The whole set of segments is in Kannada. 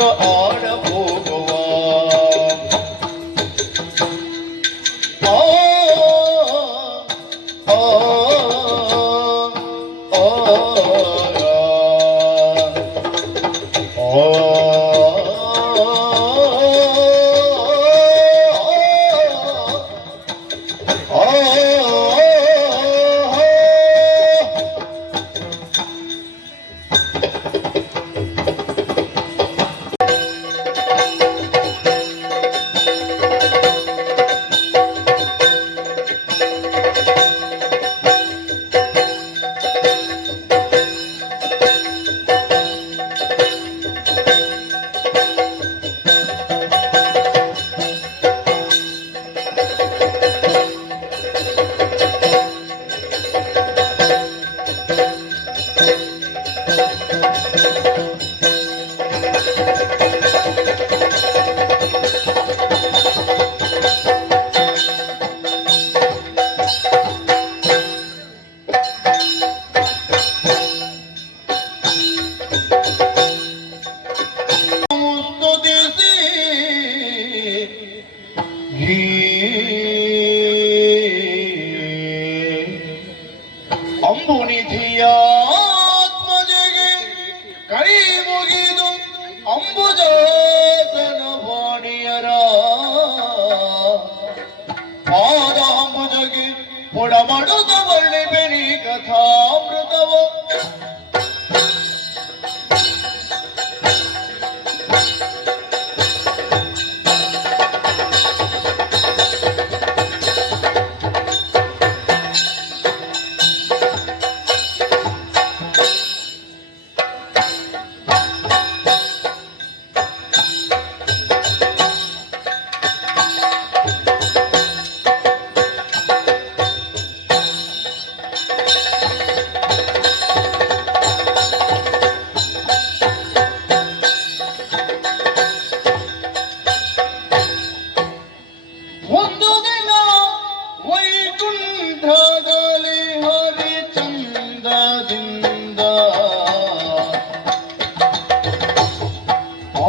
go all ಪೊಡಮಡುದ ಒಳ್ಳೆ ಬೆಳಿ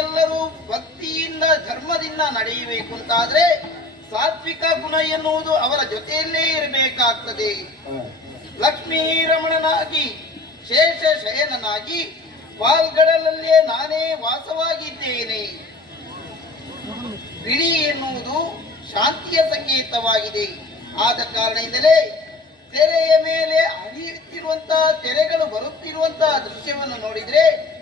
ಎಲ್ಲರೂ ಭಕ್ತಿಯಿಂದ, ಧರ್ಮದಿಂದ ನಡೆಯಬೇಕು ಅಂತಾದ್ರೆ ಸಾತ್ವಿಕ ಗುಣ ಎನ್ನುವುದು ಅವರ ಜೊತೆಯಲ್ಲೇ ಇರಬೇಕಾಗ್ತದೆ. ಲಕ್ಷ್ಮೀ ರಮಣನಾಗಿ, ಶೇಷ ಶಯನನಾಗಿ ಪಾಲ್ಗಡಲಲ್ಲೇ ನಾನೇ ವಾಸವಾಗಿದ್ದೇನೆ. ಬಿಳಿ ಎನ್ನುವುದು ಶಾಂತಿಯ ಸಂಕೇತವಾಗಿದೆ. ಆದ ಕಾರಣದಿಂದಲೇ ತೆರೆಯ ಮೇಲೆ ಹರಿಯುತ್ತಿರುವಂತಹ ತೆರೆಗಳು ಬರುತ್ತಿರುವಂತಹ ದೃಶ್ಯವನ್ನು ನೋಡಿದ್ರೆ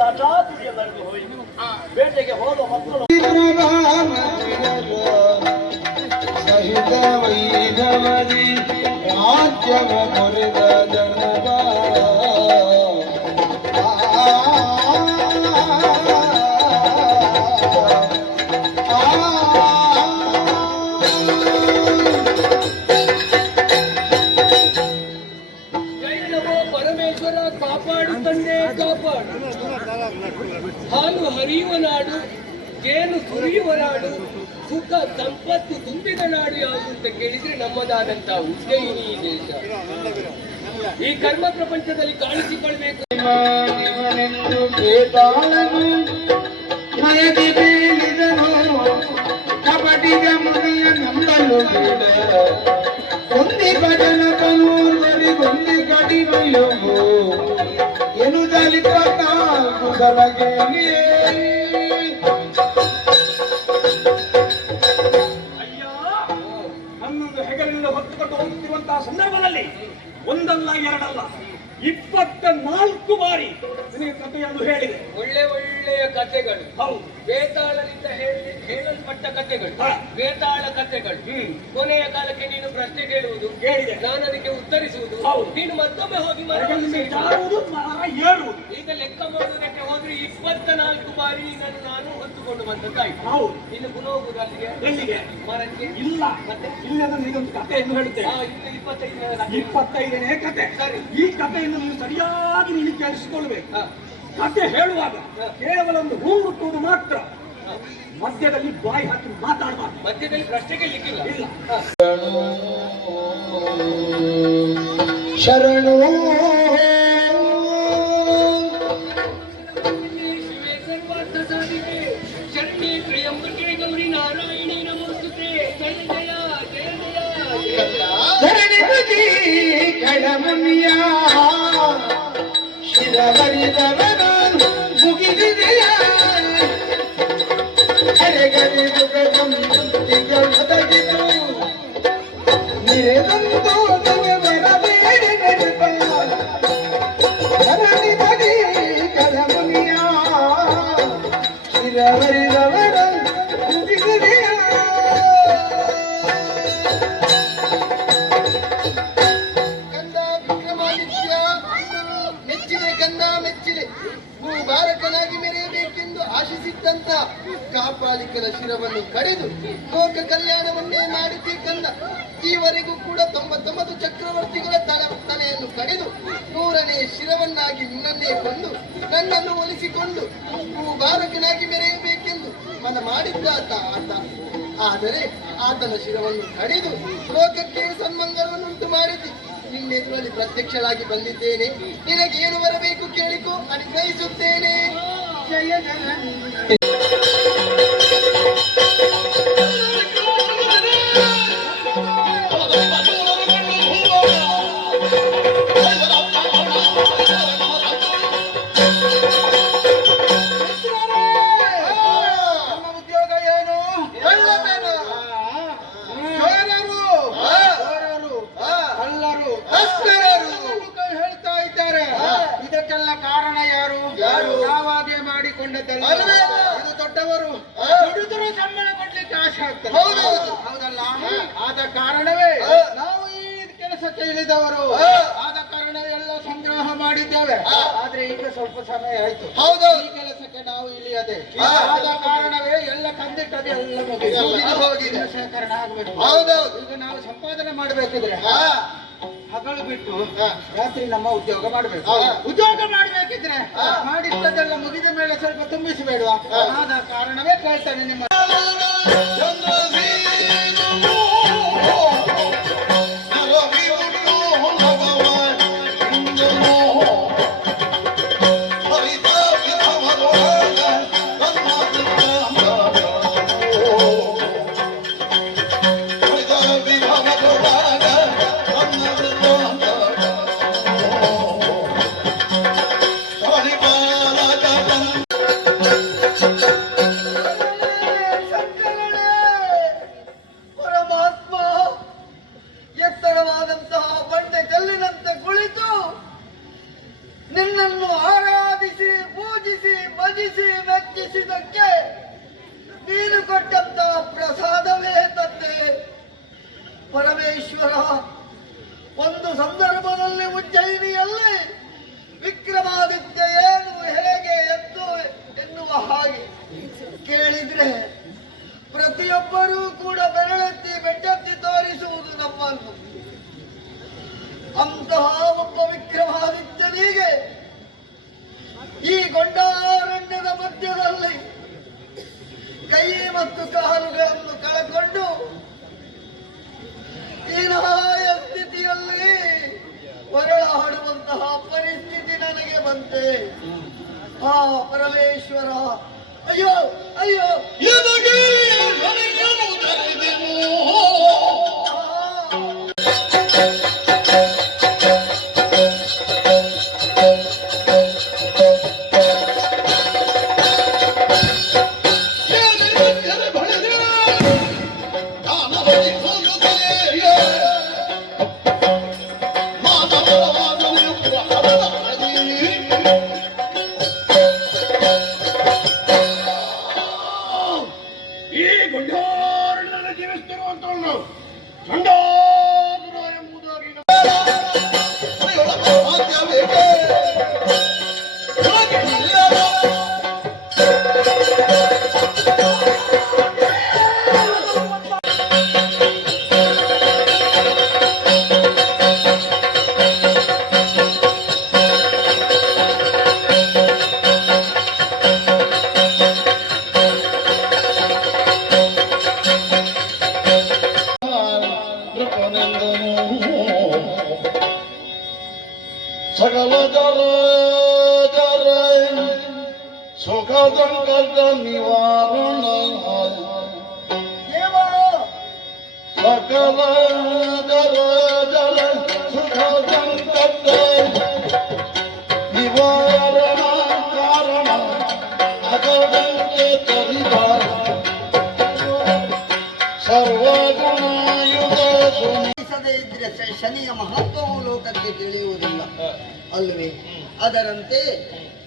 ನಡೆದು ಹೋಯಿತು ಬೇಟೆಗೆ ಹೋದ ಮಕ್ಕಳು ಸಹಿತ ಅವಧಿ ರಾಜ್ಯವ ಕೊರೆದ ಹಾಲು ಹರಿಯುವ ನಾಡು, ಜೇನು ಸುರಿಯುವ ನಾಡು, ಸುಖ ಸಂಪತ್ತು ತುಂಬಿದ ನಾಡು ಯಾವುದು ಅಂತ ಕೇಳಿದ್ರೆ ನಮ್ಮದಾದಂತಹ ಉಜ್ಜಯಿನಿ ದೇಶ. ಈ ಕರ್ಮ ಪ್ರಪಂಚದಲ್ಲಿ ಕಾಣಿಸಿಕೊಳ್ಬೇಕು ಕಬಡಿಗ ಮುನಿಯ ನಂಬಲು ಕೊಂದಿ ಭಜನ ಕನೂರ್ವರಿಗೊಂದಿ ಕಡಿಮೆಯವು ಎನ್ನುವುದಲ್ಲಿ ಇಪ್ಪತ್ನಾಲ್ಕು ಸಲಗೆ ಅಯ್ಯ ಹನ್ನೊಂದು ಹೆಗಲಿನಿಂದ ಹೊತ್ತುಕೊಂಡು ಹೋಗುತ್ತಿರುವಂತಹ ಸಂದರ್ಭದಲ್ಲಿ ಒಂದಲ್ಲ ಎರಡಲ್ಲ ಇಪ್ಪತ್ತ ನಾಲ್ಕು ಬಾರಿ ನಿನಗೆ ಕಥೆಯನ್ನು ಹೇಳಿದೆ. ಒಳ್ಳೆ ಒಳ್ಳೆಯ ಕಥೆಗಳು. ಹೌದು. ಹೇಳಿ ಹೇಳಲ್ಪಟ್ಟ ಕಥೆಗಳು ವೇತಾಳ ಬೇತಾಳ ಕಥೆಗಳು. ಕೊನೆಯ ಕಾಲಕ್ಕೆ ನೀನು ಪ್ರಶ್ನೆ ಕೇಳುವುದು ಕೇಳಿದೆ. ನಾನು ಅದಕ್ಕೆ ಉತ್ತರಿಸುವುದು. ನೀನು ಮತ್ತೊಮ್ಮೆ ಹೋಗಿ ಮರವನ್ನು ಈಗ ಲೆಕ್ಕ ಮಾಡುವುದಕ್ಕೆ ಹೋದ್ರೆ ಇಪ್ಪತ್ತ ನಾಲ್ಕು ಬಾರಿ ನಾನು ನಾನು ಹೊತ್ತುಕೊಂಡು ಬಂದದ್ದಾಯ್ತು. ಇನ್ನು ಪುನಃ ಹೋಗುದು ಅಲ್ಲಿಗೆ? ಮರಕ್ಕೆ? ಇಲ್ಲ. ಮತ್ತೆ ಇಲ್ಲಿ ಅದನ್ನು ಇದೊಂದು ಆ, ಇನ್ನು ಇಪ್ಪತ್ತೈದು ಇಪ್ಪತ್ತೈದನೇ ಕತೆ. ಸರಿ. ಈ ಕಥೆಯನ್ನು ನೀವು ಸರಿಯಾಗಿ ನೀನು ಕೇಳಿಸಿಕೊಳ್ಬೇಕು ಹಾ. ಹೇಳುವಾಗ ಕೇವಲ ಒಂದು ಹೂ ಮುಟ್ಟುವುದು ಮಾತ್ರ ಮಧ್ಯದಲ್ಲಿ ಬಾಯಿ ಹಾಕಿ ಮಾತಾಡಬಾರ್ದು ಮಧ್ಯದಲ್ಲಿ ಪ್ರಶ್ನೆ ಕೇಳಲಿಕ್ಕಿಲ್ಲ ಇಲ್ಲ. ಹಾ. ಶರಣು ಶಿವೆ ಸರ್ವಾರ್ಥ ಕಾಪಾಲಿಕನ ಶಿರವನ್ನು ಕಡಿದು ಲೋಕ ಕಲ್ಯಾಣವನ್ನೇ ಮಾಡಿದ್ದೆ ಕಂದ. ಈವರೆಗೂ ಕೂಡ ತೊಂಬತ್ತೊಂಬತ್ತು ಚಕ್ರವರ್ತಿಗಳ ತಲೆ ತಲೆಯನ್ನು ಕಡಿದು ನೂರನೇ ಶಿರವನ್ನಾಗಿ ನಿನ್ನನ್ನೇ ಕೊಂದು ನನ್ನನ್ನು ಒಲಿಸಿಕೊಂಡು ಬಾರಕನಾಗಿ ಮೆರೆಯಬೇಕೆಂದು ಮನ ಮಾಡಿದ್ದ ಆತ ಆದರೆ ಆತನ ಶಿರವನ್ನು ಕಡಿದು ಲೋಕಕ್ಕೆ ಸನ್ಮಂಗಲವನ್ನುಂಟು ಮಾಡಿದ್ದಿ ನಿನ್ನೆದುರಲ್ಲಿ ಪ್ರತ್ಯಕ್ಷಳಾಗಿ ಬಂದಿದ್ದೇನೆ. ನಿನಗೇನು ಬರಬೇಕು ಕೇಳಿಕೋ, ಅನುಗ್ರಹಿಸುತ್ತೇನೆ. ಇಳಿದವರು. ಆದ ಕಾರಣ ಎಲ್ಲ ಸಂಗ್ರಹ ಮಾಡಿದ್ದೇವೆ. ಆದ್ರೆ ಈಗ ಸ್ವಲ್ಪ ಸಮಯ ಆಯ್ತು ಹೌದು ಈ ಕೆಲಸಕ್ಕೆ ನಾವು ಇಳಿಯದೆ. ಆದ ಕಾರಣವೇ ಎಲ್ಲ ಕಂದಿಟ್ಟದೆ ಎಲ್ಲ ಹೋಗಿದೆ. ಶೇಖರಣೆ ಆಗ್ಬೇಕು ಹೌದೌದು. ಈಗ ನಾವು ಸಂಪಾದನೆ ಮಾಡಬೇಕಿದ್ರೆ. ಹಗಲು ಬಿಟ್ಟು ರಾತ್ರಿ ನಮ್ಮ ಉದ್ಯೋಗ ಮಾಡಬೇಕು ಉದ್ಯೋಗ ಮಾಡಬೇಕಿದ್ರೆ ಆ. ಮಾಡಿದ್ದದೆಲ್ಲ ಮುಗಿದ ಮೇಲೆ ಸ್ವಲ್ಪ ತುಂಬಿಸಬೇಡುವ ಆದ ಕಾರಣವೇ ಕೇಳ್ತಾನೆ ನಿಮ್ಮ ಸಂದರ್ಭದಲ್ಲಿ ಉಜ್ಜಯಿನಿಯಲ್ಲಿ ವಿಕ್ರಮಾದಿತ್ಯ ಏನು ಹೇಗೆ ಎಂದು ಎನ್ನುವ ಹಾಗೆ ಕೇಳಿದ್ರೆ ಪ್ರತಿಯೊಬ್ಬರೂ ಕೂಡ ಬೆರಳೆತ್ತಿ ಬೆಟ್ಟೆತ್ತಿ ತೋರಿಸುವುದು ನಮ್ಮನ್ನು. ಅಂತಹ ಒಬ್ಬ ವಿಕ್ರಮಾದಿತ್ಯನಿಗೆ ಈ ಗೊಂಡಾರಣ್ಯದ ಮಧ್ಯದಲ್ಲಿ ಕೈ ಮತ್ತು ಕಾಲುಗಳನ್ನು ಬಂತೆ ಆ ಪರಮೇಶ್ವರ ಅಯ್ಯೋ ಅಯ್ಯೋ. ಆ, ಸಂಕಟ ನಿವಾರಣ ಸಕಲ ಜಲ ಜಲ ಸುಖ ಸಂಕಟ ನಿವಾರಣ ಕಾರಣ ಅಗದಂತೆ ತರಿಬ ಸರ್ವಗುಣಯುತ ಸುನಿ ಗಮನಿಸದೇ ಇದ್ರೆ ಶನಿಯ ಮಹತ್ವವು ಲೋಕಕ್ಕೆ ತಿಳಿಯುವುದಿಲ್ಲ. ಅಲ್ವೇ? ಅದರಂತೆ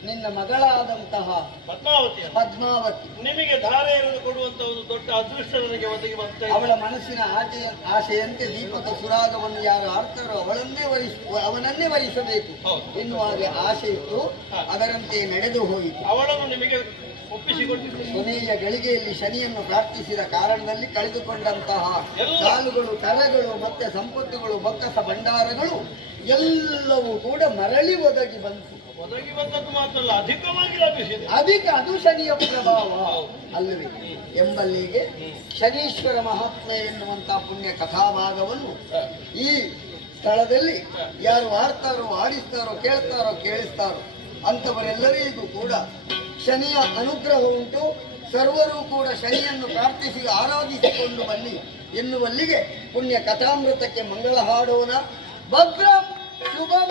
ನಿನ್ನ ಮಗಳಾದಂತಹ ಪದ್ಮಾವತಿ ಪದ್ಮಾವತಿ. ನಿಮಗೆ ಧಾರೆಯನ್ನು ಕೊಡುವಂತ ಒಂದು ದೊಡ್ಡ ಅದೃಷ್ಟ ನನಗೆ ಒದಗಿ ಬರ್ತದೆ ಅವಳ ಮನಸ್ಸಿನ ಆಸೆಯ ಆಸೆಯಂತೆ ದೀಪಕ ಸುರಾಗವನ್ನು ಯಾರು ಆಡ್ತಾರೋ ಅವಳನ್ನೇ ವಹಿಸ ಅವನನ್ನೇ ವರಿಸಬೇಕು. ಎನ್ನುವ ಹಾಗೆ ಆಸೆ ಇತ್ತು. ಅದರಂತೆ ನಡೆದು ಹೋಯಿತು. ಅವಳನ್ನು ನಿಮಗೆ ಕೊನೆಯ ಗಳಿಗೆಯಲ್ಲಿ ಶನಿಯನ್ನು ಪ್ರಾರ್ಥಿಸಿದ ಕಾರಣದಲ್ಲಿ ಕಳೆದುಕೊಂಡಂತಹ. ಕಾಲುಗಳು ಕರಗಳು ಮತ್ತೆ ಸಂಪತ್ತುಗಳು ಬೊಕ್ಕಸ ಭಂಡಾರಗಳು ಎಲ್ಲವೂ ಕೂಡ ಮರಳಿ ಒದಗಿ ಬಂತು. ಒದಗಿ ಬಂದದ್ದು ಮಾತ್ರ ಅಲ್ಲ ಅಧಿಕವಾಗಿ ಲಭಿಸಿದೆ. ಅಧಿಕ ಅದು ಶನಿಯ ಪ್ರಭಾವ. ಅಲ್ಲವೇ ಎಂಬಲ್ಲಿಗೆ ಶನೀಶ್ವರ ಮಹಾತ್ಮ ಎನ್ನುವಂತಹ ಪುಣ್ಯ ಕಥಾಭಾಗವನ್ನು ಈ ಸ್ಥಳದಲ್ಲಿ ಯಾರು ಆಡ್ತಾರೋ ಆಡಿಸ್ತಾರೋ ಕೇಳ್ತಾರೋ ಕೇಳಿಸ್ತಾರೋ ಅಂಥವರೆಲ್ಲರಿಗೂ ಕೂಡ ಶನಿಯ ಅನುಗ್ರಹ ಉಂಟು. ಸರ್ವರೂ ಕೂಡ ಶನಿಯನ್ನು ಪ್ರಾರ್ಥಿಸಿ ಆರಾಧಿಸಿಕೊಂಡು ಬನ್ನಿ ಎನ್ನುವಲ್ಲಿಗೆ ಪುಣ್ಯ ಕಥಾಮೃತಕ್ಕೆ ಮಂಗಳ ಹಾಡೋಣ. ಭದ್ರಂ ಶುಭಂ.